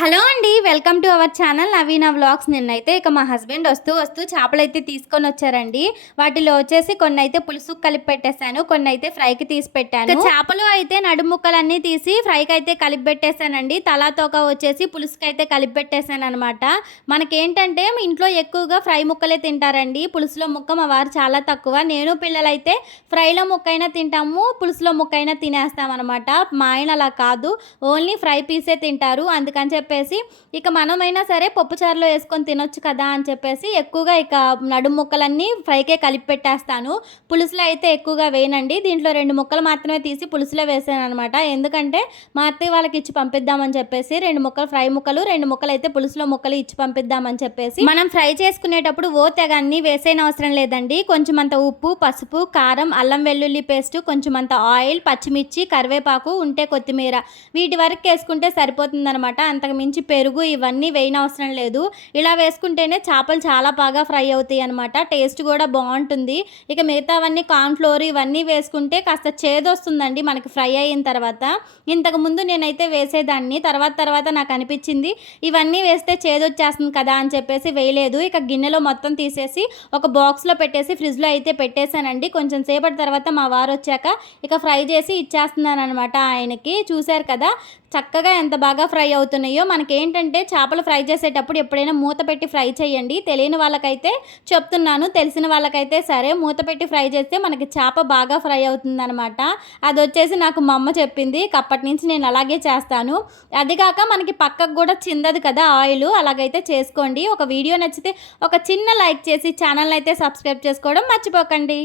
Hello అండి. Welcome to our channel Naveena vlogs. నిన్నైతే ఇక మా హస్బెండ్ వస్తూ చేపలైతే తీసుకొని వచ్చారండి. వాటిలో వచ్చేసి కొన్నైతే పులుసుకు కలిపి పెట్టేశాను, కొన్నైతే ఫ్రైకి తీసి పెట్టాను. చేపలు అయితే నడుము ముక్కలన్నీ తీసి ఫ్రైకి అయితే కలిపి పెట్టేశానండి. తలా తోక వచ్చేసి పులుసుకైతే కలిపి పెట్టేశాను అనమాట. మనకేంటంటే ఇంట్లో ఎక్కువగా ఫ్రై ముక్కలే తింటారండి. పులుసులో ముక్క మా వారు చాలా తక్కువ. నేను పిల్లలైతే ఫ్రైలో ముక్కైనా తింటాము, పులుసులో ముక్కైనా తినేస్తామన్నమాట. మా ఆయన అలా కాదు, ఓన్లీ ఫ్రై పీసే తింటారు. అందుకని చెప్పేసి ఇక మనమైనా సరే పప్పుచారులో వేసుకొని తినొచ్చు కదా అని చెప్పేసి ఎక్కువగా ఇక నడుము ముక్కలన్నీ ఫ్రైకే కలిపి పెట్టేస్తాను. పులుసులో అయితే ఎక్కువగా వేయనండి. దీంట్లో 2 ముక్కలు మాత్రమే తీసి పులుసులో వేసాను అనమాట. ఎందుకంటే మా అత్తయ్య వాళ్ళకి ఇచ్చి పంపిద్దామని చెప్పేసి 2 ముక్కలు ఫ్రై ముక్కలు, 2 ముక్కలు అయితే పులుసులో ముక్కలు ఇచ్చి పంపిద్దామని చెప్పేసి. మనం ఫ్రై చేసుకునేటప్పుడు తెగ అన్నీ వేసేన అవసరం లేదండి. కొంచెం అంత ఉప్పు, పసుపు, కారం, అల్లం వెల్లుల్లి పేస్ట్, కొంచెం అంత ఆయిల్, పచ్చిమిర్చి, కరివేపాకు, ఉంటే కొత్తిమీర, వీటి వరకు వేసుకుంటే సరిపోతుందనమాట. అంతకు మించి పెరుగు ఇవన్నీ వేయనవసరం లేదు. ఇలా వేసుకుంటేనే చేపలు చాలా బాగా ఫ్రై అవుతాయి అనమాట. టేస్ట్ కూడా బాగుంటుంది. ఇక మిగతావన్నీ కార్న్‌ఫ్లోర్ ఇవన్నీ వేసుకుంటే కాస్త చేదొస్తుందండి మనకి ఫ్రై అయిన తర్వాత. ఇంతకుముందు నేనైతే వేసేదాన్ని. తర్వాత నాకు అనిపించింది ఇవన్నీ వేస్తే చేదొచ్చేస్తుంది కదా అని చెప్పేసి వేయలేదు. ఇక గిన్నెలో మొత్తం తీసేసి ఒక బాక్స్లో పెట్టేసి ఫ్రిడ్జ్లో అయితే పెట్టేశానండి. కొంచెం సేపటి తర్వాత మా వారు వచ్చాక ఇక ఫ్రై చేసి ఇచ్చేస్తున్నాను అనమాట ఆయనకి. చూశారు కదా చక్కగా ఎంత బాగా ఫ్రై అవుతున్నాయో. మనకేంటంటే చేపలు ఫ్రై చేసేటప్పుడు ఎప్పుడైనా మూత పెట్టి ఫ్రై చేయండి. తెలియని వాళ్ళకైతే చెప్తున్నాను, తెలిసిన వాళ్ళకైతే సరే మూత పెట్టి ఫ్రై చేస్తే మనకి చేప బాగా ఫ్రై అవుతుందనమాట. అది వచ్చేసి నాకు మా అమ్మ చెప్పింది. అప్పటి నుంచి నేను అలాగే చేస్తాను. అది కాక మనకి పక్కకు కూడా చిందదు కదా ఆయిల్, అలాగైతే చేసుకోండి. ఒక వీడియో నచ్చితే ఒక చిన్న లైక్ చేసి ఛానల్ అయితే సబ్స్క్రైబ్ చేసుకోవడం మర్చిపోకండి.